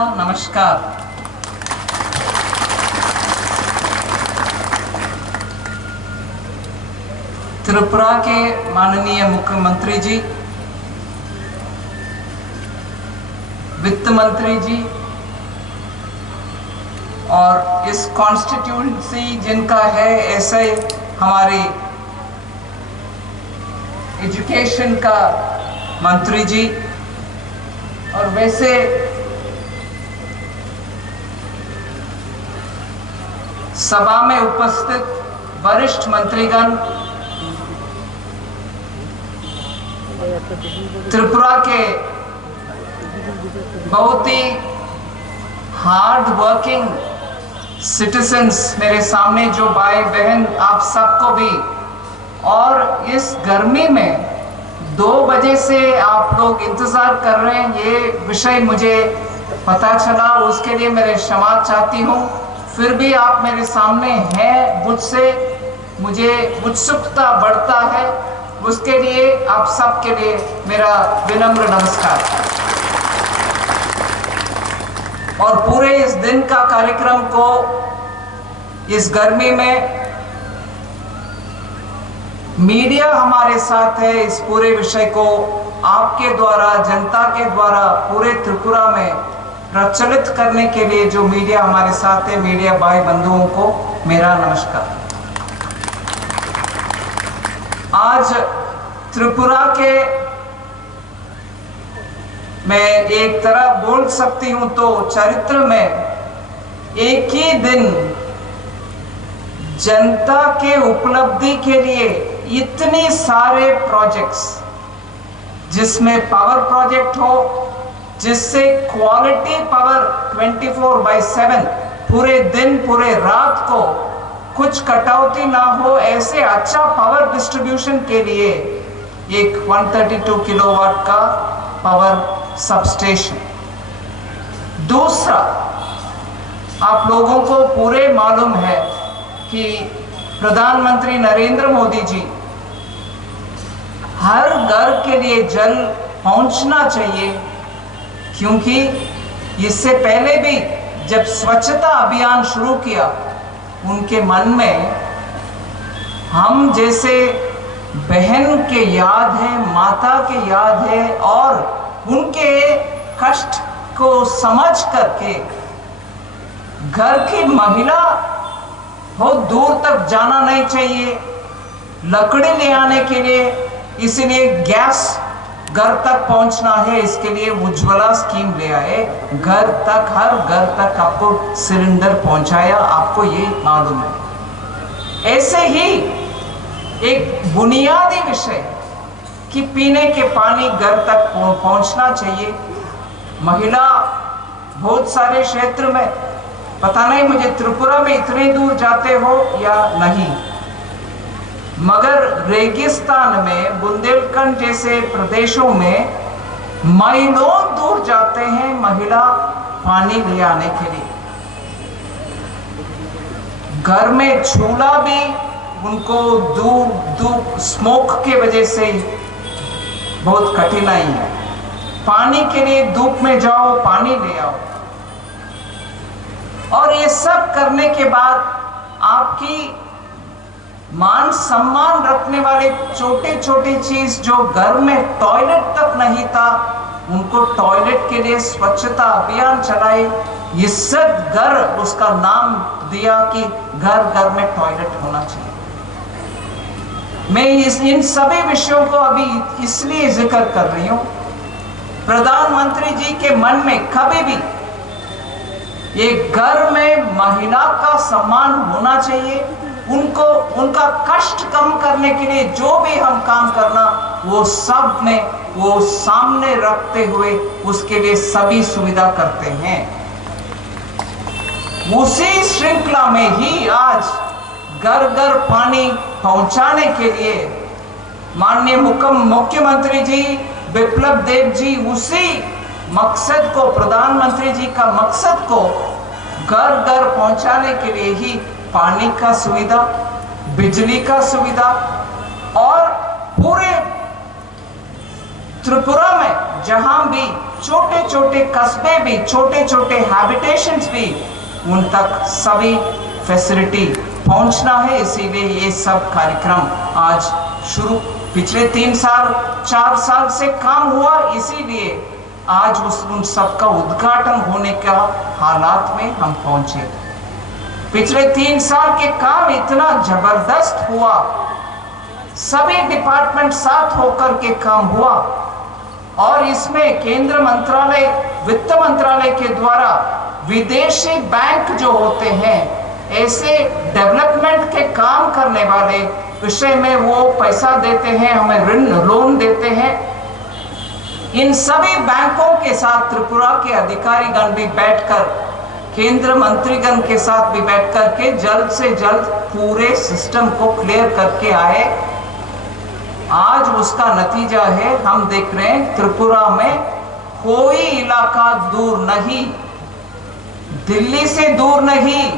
नमस्कार। त्रिपुरा के माननीय मुख्यमंत्री जी, वित्त मंत्री जी और इस कॉन्स्टिट्यूंसी जिनका है, ऐसे हमारे एजुकेशन का मंत्री जी और वैसे सभा में उपस्थित वरिष्ठ मंत्रीगण, त्रिपुरा के बहुत ही हार्ड वर्किंग सिटीजन्स, मेरे सामने जो भाई बहन, आप सबको भी, और इस गर्मी में 2 बजे से आप लोग इंतजार कर रहे हैं, ये विषय मुझे पता चला, उसके लिए मैं क्षमा चाहती हूँ। फिर भी आप मेरे सामने हैं, मुझे उत्सुकता बढ़ता है, उसके लिए आप सबके लिए मेरा विनम्र नमस्कार। और पूरे इस दिन का कार्यक्रम को इस गर्मी में मीडिया हमारे साथ है, इस पूरे विषय को आपके द्वारा, जनता के द्वारा पूरे त्रिपुरा में प्रचलित करने के लिए जो मीडिया हमारे साथ है, मीडिया भाई बंधुओं को मेरा नमस्कार। आज त्रिपुरा के, मैं एक तरह बोल सकती हूं तो चरित्र में एक ही दिन जनता के उपलब्धि के लिए इतने सारे प्रोजेक्ट्स, जिसमें पावर प्रोजेक्ट हो, जिससे क्वालिटी पावर 24/7 पूरे दिन पूरे रात को कुछ कटौती ना हो, ऐसे अच्छा पावर डिस्ट्रीब्यूशन के लिए एक 132 किलोवाट का पावर सबस्टेशन। दूसरा, आप लोगों को पूरे मालूम है कि प्रधानमंत्री नरेंद्र मोदी जी हर घर के लिए जल पहुंचना चाहिए, क्योंकि इससे पहले भी जब स्वच्छता अभियान शुरू किया, उनके मन में हम जैसे बहन के याद है, माता के याद है, और उनके कष्ट को समझ करके घर की महिला बहुत दूर तक जाना नहीं चाहिए लकड़ी ले आने के लिए, इसलिए गैस घर तक पहुंचना है, इसके लिए उज्ज्वला स्कीम ले आए, घर तक, हर घर तक आपको सिलेंडर पहुंचाया, आपको ये मालूम है। ऐसे ही एक बुनियादी विषय कि पीने के पानी घर तक पहुंचना चाहिए। महिला बहुत सारे क्षेत्र में, पता नहीं मुझे त्रिपुरा में इतने दूर जाते हो या नहीं, मगर रेगिस्तान में, बुंदेलखंड जैसे प्रदेशों में माइलों दूर जाते हैं महिला पानी ले आने के लिए। घर में चूल्हा भी उनको दूर स्मोक के वजह से बहुत कठिनाई है। पानी के लिए धूप में जाओ, पानी ले आओ, और ये सब करने के बाद आपकी मान सम्मान रखने वाले छोटे छोटे चीज, जो घर में टॉयलेट तक नहीं था, उनको टॉयलेट के लिए स्वच्छता अभियान चलाए, इज्जत घर उसका नाम दिया कि घर घर में टॉयलेट होना चाहिए। मैं इन सभी विषयों को अभी इसलिए जिक्र कर रही हूं, प्रधानमंत्री जी के मन में कभी भी एक घर में महिला का सम्मान होना चाहिए, उनको उनका कष्ट कम करने के लिए जो भी हम काम करना, वो सब में वो सामने रखते हुए उसके लिए सभी सुविधा करते हैं। उसी श्रृंखला में ही आज घर घर पानी पहुंचाने के लिए माननीय मुख्यमंत्री जी बिप्लब देव जी उसी मकसद को, प्रधानमंत्री जी का मकसद को घर घर पहुंचाने के लिए ही पानी का सुविधा, बिजली का सुविधा, और पूरे त्रिपुरा में जहां भी छोटे छोटे कस्बे भी, छोटे छोटे हैबिटेशंस भी, उन तक सभी फैसिलिटी पहुंचना है। इसीलिए ये सब कार्यक्रम आज शुरू, पिछले 3 साल 4 साल से काम हुआ, इसीलिए आज उन सब का उद्घाटन होने का हालात में हम पहुंचे। पिछले 3 साल के काम इतना जबरदस्त हुआ, सभी डिपार्टमेंट साथ होकर के काम हुआ, और इसमें केंद्र मंत्रालय, वित्त मंत्रालय के द्वारा विदेशी बैंक जो होते हैं, ऐसे डेवलपमेंट के काम करने वाले विषय में वो पैसा देते हैं, हमें ऋण लोन देते हैं। इन सभी बैंकों के साथ त्रिपुरा के अधिकारीगण भी बैठकर, केंद्र मंत्रीगण के साथ भी बैठकर के जल्द से जल्द पूरे सिस्टम को क्लियर करके आए। आज उसका नतीजा है, हम देख रहे हैं त्रिपुरा में कोई इलाका दूर नहीं, दिल्ली से दूर नहीं,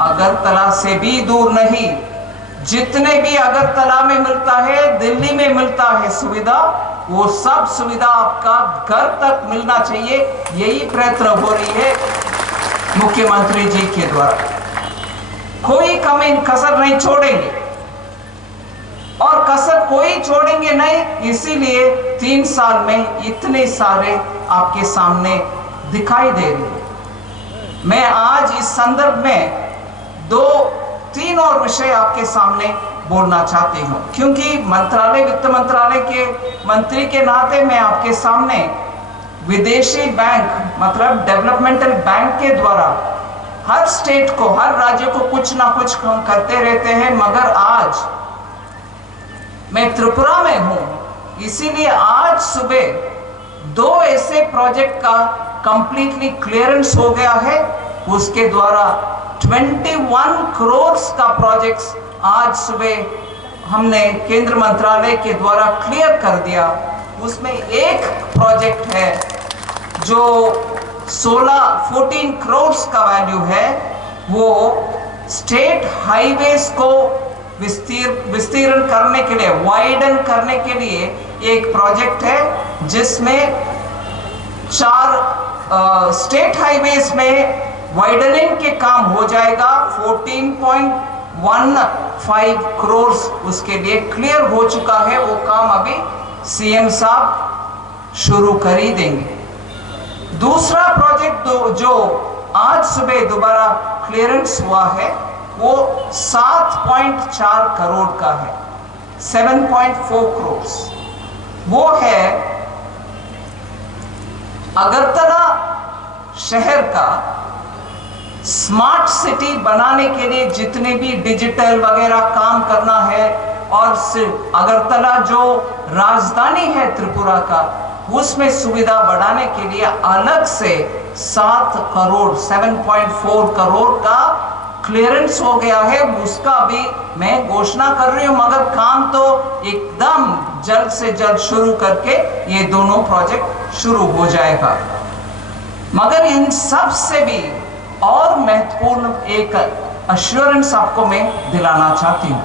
अगरतला से भी दूर नहीं, जितने भी अगरतला में मिलता है, दिल्ली में मिलता है सुविधा, वो सब सुविधा आपका घर तक मिलना चाहिए। यही प्रयत्न हो रही है मुख्यमंत्री जी के द्वारा। कोई कमी कसर नहीं छोड़ेंगे, और कसर कोई छोड़ेंगे नहीं, इसीलिए 3 साल में इतने सारे आपके सामने दिखाई दे रही है। मैं आज इस संदर्भ में 2-3 और विषय आपके सामने बोलना चाहती हूँ, क्योंकि मंत्रालय, वित्त मंत्रालय के मंत्री के नाते मैं आपके सामने विदेशी बैंक, मतलब डेवलपमेंटल बैंक के द्वारा हर स्टेट को, हर राज्य को कुछ ना कुछ हम करते रहते हैं, मगर आज मैं त्रिपुरा में हूं, इसीलिए आज सुबह 2 ऐसे प्रोजेक्ट का कंप्लीटली क्लियरेंस हो गया है। उसके द्वारा 21 करोड़ का प्रोजेक्ट्स आज सुबह हमने केंद्र मंत्रालय के द्वारा क्लियर कर दिया। उसमें एक प्रोजेक्ट है जो 14 करोड़ का वैल्यू है, वो स्टेट हाईवेज को विस्तीर्ण करने के लिए, वाइडन करने के लिए एक प्रोजेक्ट है, जिसमें 4 स्टेट हाईवेज में वाइडनिंग के काम हो जाएगा। 14.15 करोड़ उसके लिए क्लियर हो चुका है। वो काम अभी सीएम साहब शुरू कर ही देंगे। दूसरा प्रोजेक्ट जो आज सुबह दोबारा क्लियरेंस हुआ है, वो 7.4 करोड़ का है, 7.4 करोड़। वो है अगरतला शहर का स्मार्ट सिटी बनाने के लिए जितने भी डिजिटल वगैरह काम करना है, और अगरतला जो राजधानी है त्रिपुरा का, उसमें सुविधा बढ़ाने के लिए अलग से 7 करोड़ 7.4 करोड़ का क्लियरेंस हो गया है। उसका भी मैं घोषणा कर रही हूं, मगर काम तो एकदम जल्द से जल्द शुरू करके ये दोनों प्रोजेक्ट शुरू हो जाएगा। मगर इन सब से भी और महत्वपूर्ण एक अश्योरेंस आपको मैं दिलाना चाहती हूं।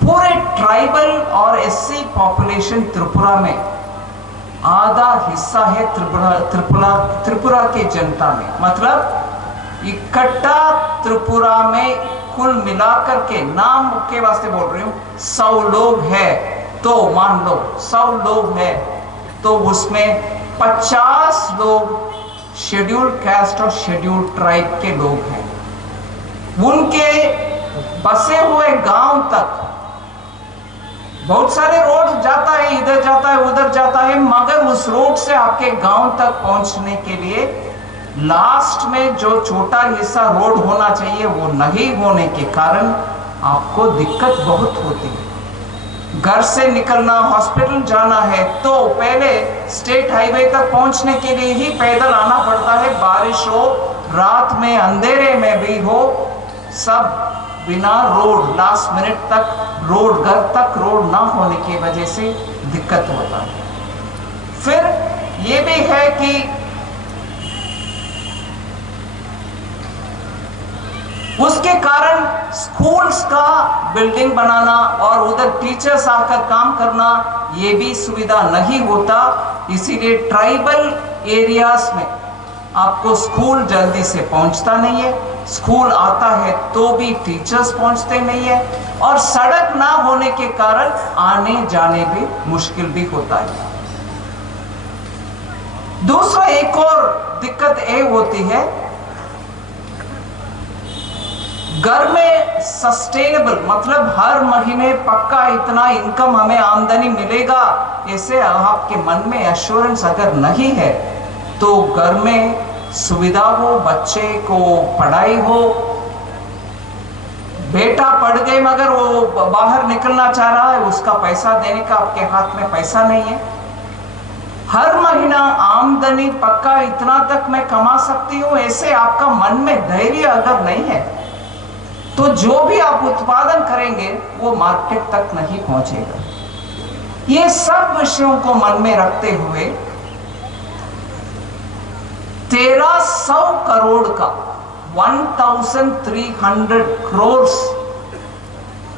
पूरे ट्राइबल और एससी पॉपुलेशन त्रिपुरा में आधा हिस्सा है त्रिपुरा के जनता में, मतलब इकट्ठा त्रिपुरा में कुल मिलाकर के, नाम के वास्ते बोल रही हूं, 100 लोग है तो मान लो 100 लोग है, तो उसमें 50 लोग शेड्यूल्ड कास्ट और शेड्यूल्ड ट्राइब के लोग हैं। उनके बसे हुए गांव तक बहुत सारे रोड जाता है, इधर जाता है, उधर जाता है, मगर उस रोड से आपके गांव तक पहुंचने के लिए लास्ट में जो छोटा हिस्सा रोड होना चाहिए वो नहीं होने के कारण आपको दिक्कत बहुत होती है। घर से निकलना, हॉस्पिटल जाना है तो पहले स्टेट हाईवे तक पहुंचने के लिए ही पैदल आना पड़ता है, बारिश हो, रात में अंधेरे में भी हो, सब बिना रोड, लास्ट मिनट तक रोड, घर तक रोड ना होने की वजह से दिक्कत होता है। फिर ये भी है कि उसके कारण स्कूल्स का बिल्डिंग बनाना और उधर टीचर्स आकर काम करना, ये भी सुविधा नहीं होता। इसीलिए ट्राइबल एरियाज में आपको स्कूल जल्दी से पहुंचता नहीं है, स्कूल आता है तो भी टीचर्स पहुंचते नहीं है, और सड़क ना होने के कारण आने जाने भी मुश्किल भी होता है। दूसरा एक और दिक्कत ये होती है, घर में सस्टेनेबल मतलब हर महीने पक्का इतना इनकम हमें आमदनी मिलेगा, ऐसे आपके मन में एश्योरेंस अगर नहीं है तो घर में सुविधा हो, बच्चे को पढ़ाई हो, बेटा पढ़ गए मगर वो बाहर निकलना चाह रहा है, उसका पैसा देने का आपके हाथ में पैसा नहीं है, हर महीना आमदनी पक्का इतना तक मैं कमा सकती हूँ, ऐसे आपका मन में धैर्य अगर नहीं है तो जो भी आप उत्पादन करेंगे वो मार्केट तक नहीं पहुंचेगा। ये सब विषयों को मन में रखते हुए 1300 करोड़ का 1300 करोड़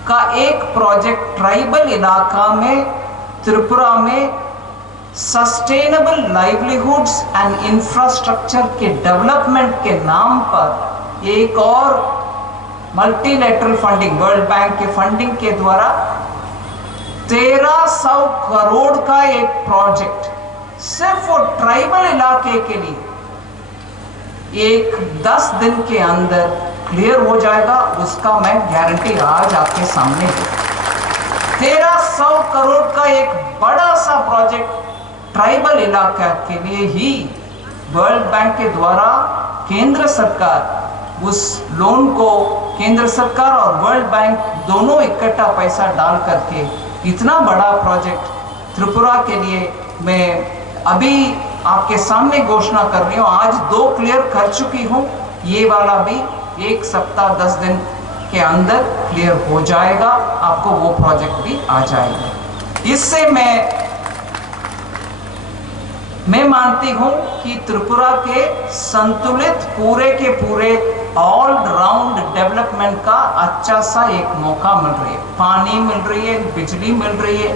का एक प्रोजेक्ट ट्राइबल इलाका में त्रिपुरा में सस्टेनेबल लाइवलीहुड्स एंड इंफ्रास्ट्रक्चर के डेवलपमेंट के नाम पर एक और मल्टीलेटरल फंडिंग, वर्ल्ड बैंक के फंडिंग के द्वारा 1300 करोड़ का एक प्रोजेक्ट सिर्फ वो ट्राइबल इलाके के लिए एक 10 दिन के अंदर क्लियर हो जाएगा, उसका मैं गारंटी आज आपके सामने हूं। 1300 करोड़ का एक बड़ा सा प्रोजेक्ट ट्राइबल इलाका के लिए ही वर्ल्ड बैंक के द्वारा केंद्र सरकार उस लोन को, केंद्र सरकार और वर्ल्ड बैंक दोनों इकट्ठा पैसा डाल करके इतना बड़ा प्रोजेक्ट त्रिपुरा के लिए मैं अभी आपके सामने घोषणा कर रही हूँ। आज 2 क्लियर कर चुकी हूँ, ये वाला भी 1 सप्ताह 10 दिन के अंदर क्लियर हो जाएगा, आपको वो प्रोजेक्ट भी आ जाएगा। इससे मैं मानती हूँ कि त्रिपुरा के संतुलित पूरे के पूरे ऑल राउंड डेवलपमेंट का अच्छा सा एक मौका मिल रही है। पानी मिल रही है, बिजली मिल रही है,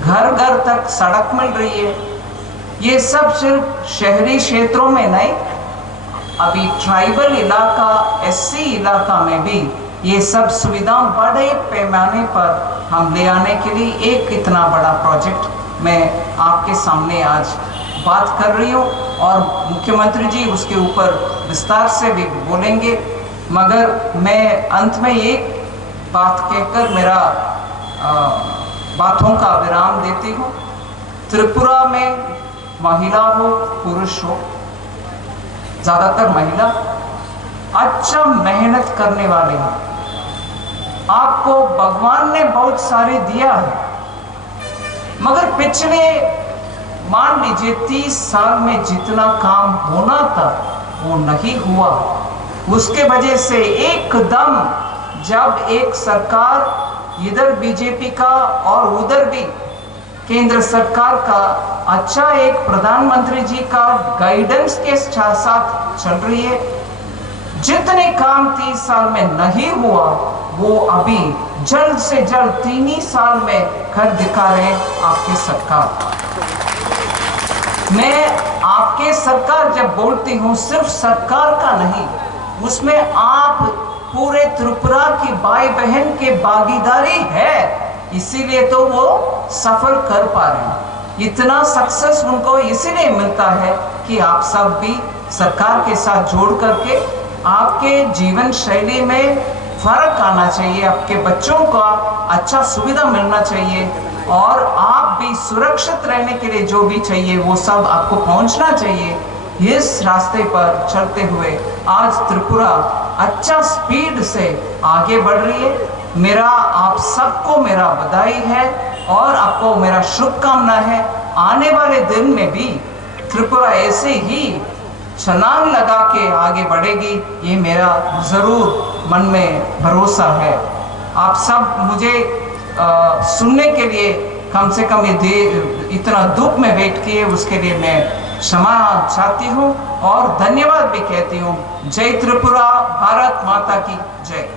घर घर तक सड़क मिल रही है। ये सब सिर्फ शहरी क्षेत्रों में नहीं, अभी ट्राइबल इलाका, एससी इलाका में भी ये सब सुविधा बड़े पैमाने पर हम ले आने के लिए एक इतना बड़ा प्रोजेक्ट मैं आपके सामने आज बात कर रही हूँ, और मुख्यमंत्री जी उसके ऊपर विस्तार से भी बोलेंगे। मगर मैं अंत में एक बात कहकर मेरा बातों का विराम देती हूँ। त्रिपुरा में महिला हो पुरुष हो, ज्यादातर महिला अच्छा मेहनत करने वाले हैं। आपको भगवान ने बहुत सारे दिया है, मगर पिछले मान लीजिए 30 साल में जितना काम होना था वो नहीं हुआ। उसके वजह से एकदम जब एक सरकार इधर बीजेपी का और उधर भी केंद्र सरकार का अच्छा एक प्रधानमंत्री जी का गाइडेंस के साथ चल रही है, जितने काम 30 साल में नहीं हुआ वो अभी जल्द से जल्द 3 ही साल में कर दिखा रहे आपकी सरकार। मैं आपके सरकार जब बोलती हूँ सिर्फ सरकार का नहीं, उसमें आप पूरे त्रिपुरा की भाई बहन के भागीदारी है, इसीलिए तो वो सफल कर पा रहे हैं। इतना सक्सेस उनको इसीलिए मिलता है कि आप सब भी सरकार के साथ जोड़ करके आपके जीवन शैली में फर्क आना चाहिए, आपके बच्चों को अच्छा सुविधा मिलना चाहिए, और आप भी सुरक्षित रहने के लिए जो भी चाहिए वो सब आपको पहुंचना चाहिए। इस रास्ते पर चलते हुए आज त्रिपुरा अच्छा स्पीड से आगे बढ़ रही है। मेरा आप सबको मेरा बधाई है और आपको मेरा शुभकामना है। आने वाले दिन में भी त्रिपुरा ऐसे ही छलांग लगा के आगे बढ़ेगी, ये मेरा ज़रूर मन में भरोसा है। आप सब मुझे सुनने के लिए कम से कम ये इतना दुख में वेट किए, उसके लिए मैं क्षमा चाहती हूँ और धन्यवाद भी कहती हूँ। जय त्रिपुरा, भारत माता की जय।